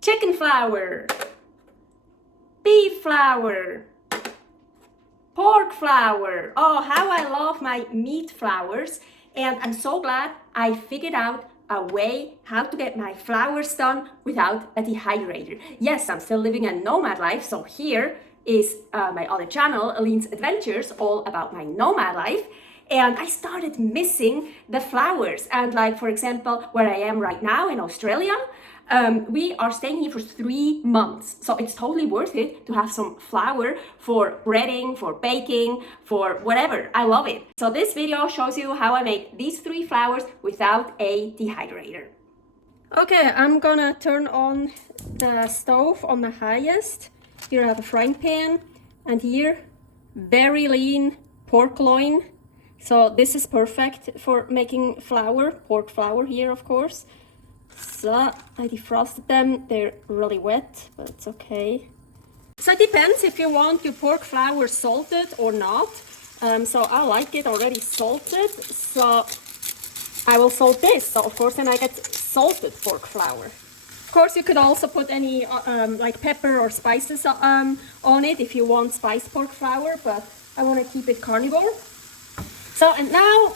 chicken flour, beef flour, pork flour. Oh, how I love my meat flours. And I'm so glad I figured out a way how to get my flours done without a dehydrator. Yes, I'm still living a nomad life, so here is my other channel, Aline's Adventures, all about my nomad life. And I started missing the flours. And like, for example, where I am right now in Australia, we are staying here for 3 months. So it's totally worth it to have some flour for breading, for baking, for whatever. I love it. So this video shows you how I make these 3 flours without a dehydrator. Okay, I'm gonna turn on the stove on the highest. Here I have a frying pan, and here, very lean pork loin. So this is perfect for making flour, pork flour here, of course. So I defrosted them. They're really wet, but it's okay. So it depends if you want your pork flour salted or not. So I like it already salted, so I will salt this. So of course then I get salted pork flour. Of course you could also put any like pepper or spices on it if you want spiced pork flour, but I want to keep it carnivore. So, and now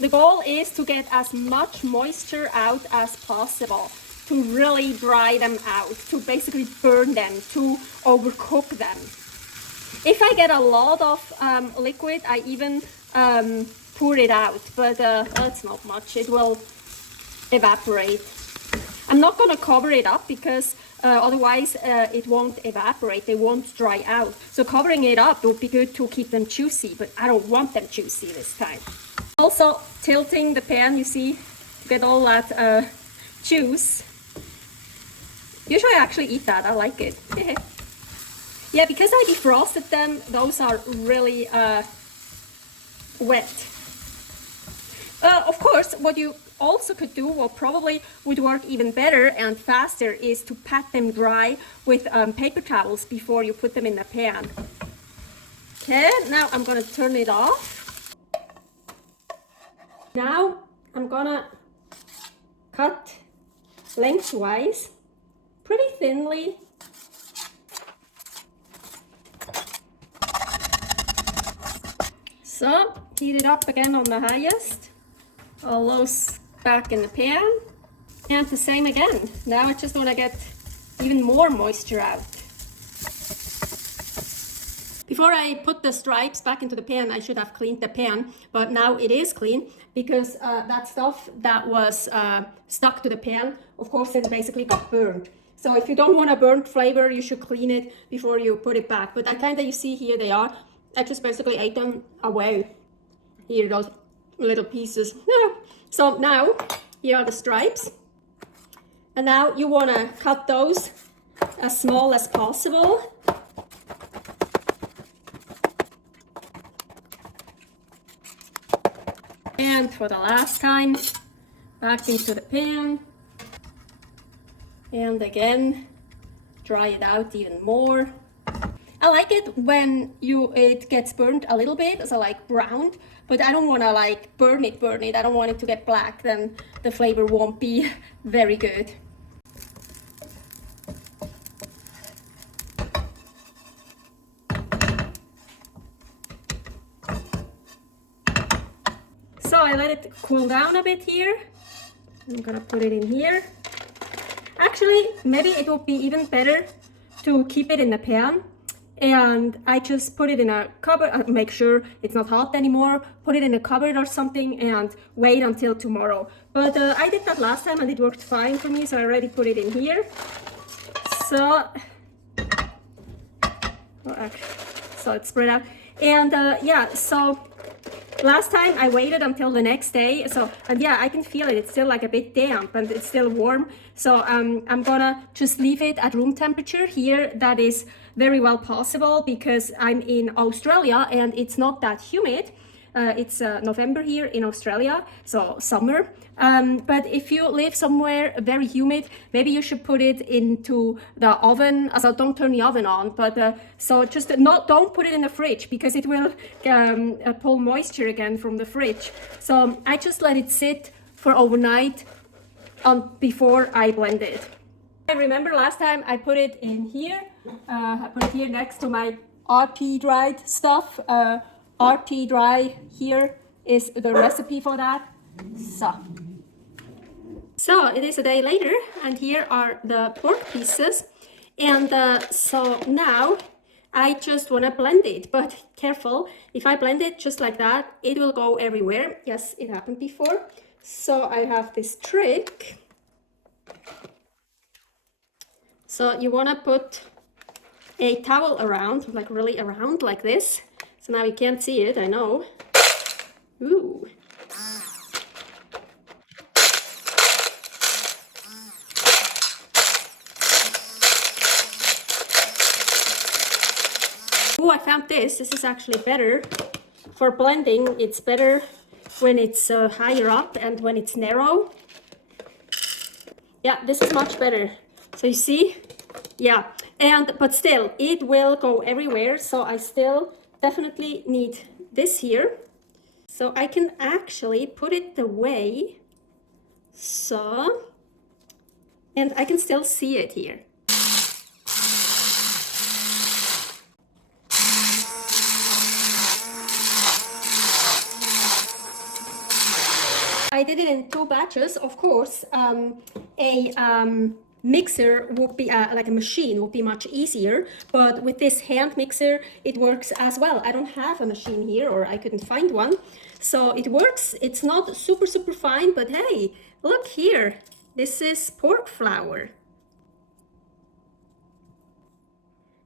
the goal is to get as much moisture out as possible, to really dry them out, to basically burn them, to overcook them. If I get a lot of liquid, I even pour it out, but that's not much. It will evaporate. I'm not going to cover it up because otherwise it won't evaporate, they won't dry out. So covering it up would be good to keep them juicy, but I don't want them juicy this time. Also tilting the pan, you see, to get all that juice. Usually I actually eat that, I like it. Yeah, because I defrosted them, those are really wet. Of course, what you also could do, what probably would work even better and faster, is to pat them dry with paper towels before you put them in the pan. Okay, now I'm gonna turn it off. Now I'm gonna cut lengthwise, pretty thinly. So, heat it up again on the highest. All those back in the pan. And the same again. Now I just want to get even more moisture out. Before I put the stripes back into the pan, I should have cleaned the pan, but now it is clean because that stuff that was stuck to the pan, of course, it basically got burned. So if you don't want a burnt flavor, you should clean it before you put it back. But I kind of, you see here they are. I just basically ate them away. Here, those little pieces. So now, here are the stripes. And now you want to cut those as small as possible. And for the last time, back into the pan. And again, dry it out even more. I like it when it gets burnt a little bit, so like browned, but I don't want to like burn it. I don't want it to get black, then the flavor won't be very good. So I let it cool down a bit here. I'm gonna put it in here. Actually, maybe it would be even better to keep it in the pan. And I just put it in a cupboard, make sure it's not hot anymore, put it in a cupboard or something and wait until tomorrow. But I did that last time and it worked fine for me, so I already put it in here. So it's spread out. And yeah, so last time I waited until the next day, so, and yeah, I can feel it, it's still like a bit damp and it's still warm. So I'm gonna just leave it at room temperature here. That is very well possible because I'm in Australia and it's not that humid. It's November here in Australia, so summer. But if you live somewhere very humid, maybe you should put it into the oven. So don't turn the oven on, but so just don't put it in the fridge because it will pull moisture again from the fridge. So I just let it sit for overnight before I blend it. I remember last time I put it in here. I put it here next to my RT dried stuff. RT dry here is the recipe for that. So it is a day later, and here are the pork pieces. And so now I just want to blend it, but careful, if I blend it just like that, it will go everywhere. Yes, it happened before. So I have this trick. So you want to put a towel around, like really around like this. So now you can't see it, I know. Ooh. Oh, I found this. This is actually better for blending. It's better when it's higher up and when it's narrow. Yeah, this is much better. So you see? Yeah, but still, it will go everywhere. So I still definitely need this here. So I can actually put it away. So, and I can still see it here. I did it in 2 batches. Of course, mixer would be like a machine would be much easier, but with this hand mixer it works as well. I don't have a machine here, or I couldn't find one, so it works. It's not super fine, but hey, look here, this is pork flour,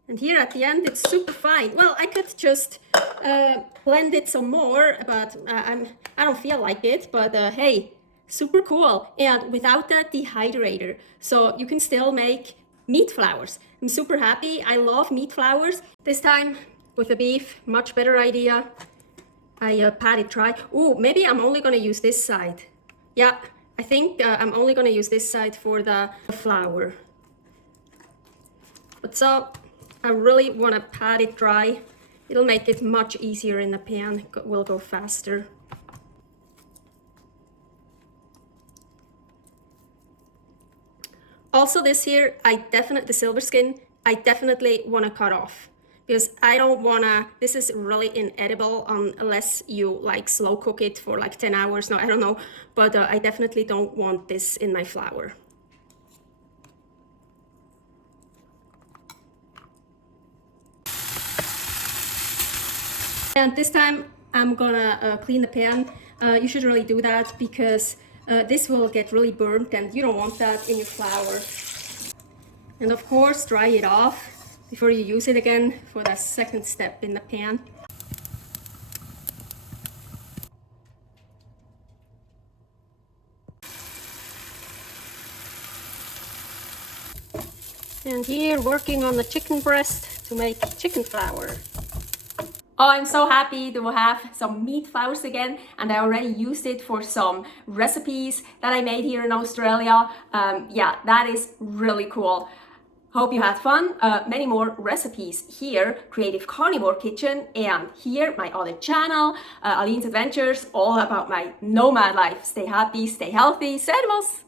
and here at the end it's super fine. Well, I could just blend it some more, but I don't feel like it, but hey, super cool. And without the dehydrator, so you can still make meat flours. I'm super happy. I love meat flours. This time with the beef, much better idea. I pat it dry. Oh, maybe I'm only gonna use this side. Yeah, I think I'm only gonna use this side for the flour. But so I really want to pat it dry. It'll make it much easier in the pan. It will go faster. Also this here, the silver skin, I definitely want to cut off, because I don't want to, this is really inedible unless you like slow cook it for like 10 hours. No, I don't know, but I definitely don't want this in my flour. And this time I'm gonna clean the pan. You should really do that, because this will get really burnt and you don't want that in your flour. And of course, dry it off before you use it again for the second step in the pan. And here, working on the chicken breast to make chicken flour. Oh, I'm so happy to have some meat flours again, and I already used it for some recipes that I made here in Australia. Yeah, that is really cool. Hope you had fun. Many more recipes here, Creative Carnivore Kitchen, and here my other channel, Aline's Adventures, all about my nomad life. Stay happy, stay healthy, servus!